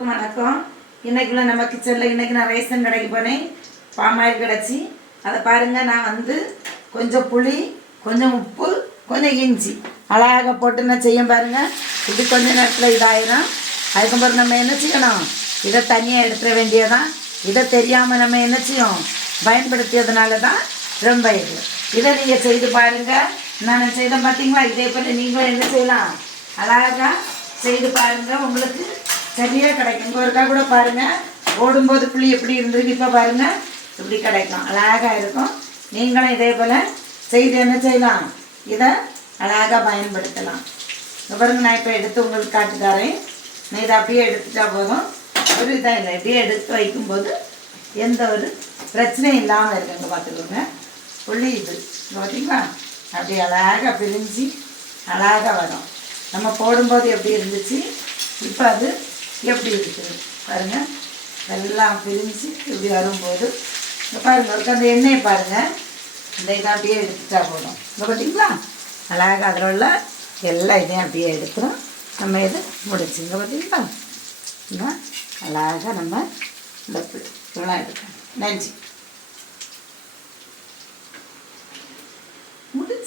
வணக்கம். இன்றைக்குள்ள நம்ம கிச்சனில் இன்றைக்கி நான் ரேஷன் கடைக்கு போனேன். பாமாயில் கிடச்சி அதை பாருங்கள். நான் கொஞ்சம் புளி, கொஞ்சம் உப்பு, கொஞ்சம் இஞ்சி அழகாக போட்டு நான் செய்ய பாருங்கள். இது கொஞ்ச நேரத்தில் இதாயிரும். அதுக்கப்புறம் நம்ம என்ன செய்யணும், இதை தனியாக எடுத்துட வேண்டியதான். இதை தெரியாமல் நம்ம என்ன செய்யும், பயன்படுத்தியதுனால தான் ரொம்ப இதை நீங்கள் செய்து பாருங்கள். நான் செய்தேன் பார்த்தீங்களா, இதே போல் நீங்களும் என்ன செய்யலாம், அழகாக செய்து பாருங்கள். உங்களுக்கு சரியாக கிடைக்கும். இங்கே ஒருக்கா கூட பாருங்கள், ஓடும்போது புளி எப்படி இருந்தது, இப்போ பாருங்கள் இப்படி கிடைக்கும், அழகாக இருக்கும். நீங்களும் இதே போல் செய்து என்ன செய்யலாம், இதை அழகாக பயன்படுத்தலாம். இங்கே பாருங்கள், நான் இப்போ எடுத்து உங்களுக்கு காட்டுக்காரேன். நான் இதை அப்படியே எடுத்துட்டா போதும், ஒரு இதாக இல்லை. இப்படியே எடுத்து வைக்கும்போது எந்த ஒரு பிரச்சனையும் இல்லாமல் இருக்குங்க. பார்த்துக்கோங்க, புளி இது பார்த்தீங்களா, அப்படி அழகாக பிரிஞ்சு அழகாக வரும். நம்ம போடும்போது எப்படி இருந்துச்சு, இப்போ அது எப்படி இருக்குது பாருங்கள். எல்லாம் பிரிஞ்சு இப்படி வரும்போது இங்கே பாருங்கள், ஒரு அந்த எண்ணெயை பாருங்கள். இந்த இதை அப்படியே எடுத்துட்டா போதும். இங்கே பார்த்தீங்களா, அழகாக அதில் உள்ள எல்லா இதையும் அப்படியே எடுக்கிறோம். நம்ம இது முடிச்சுங்க. பார்த்தீங்களா, அழகாக நம்ம இந்த இதெல்லாம் எடுக்கணும். நன்றி.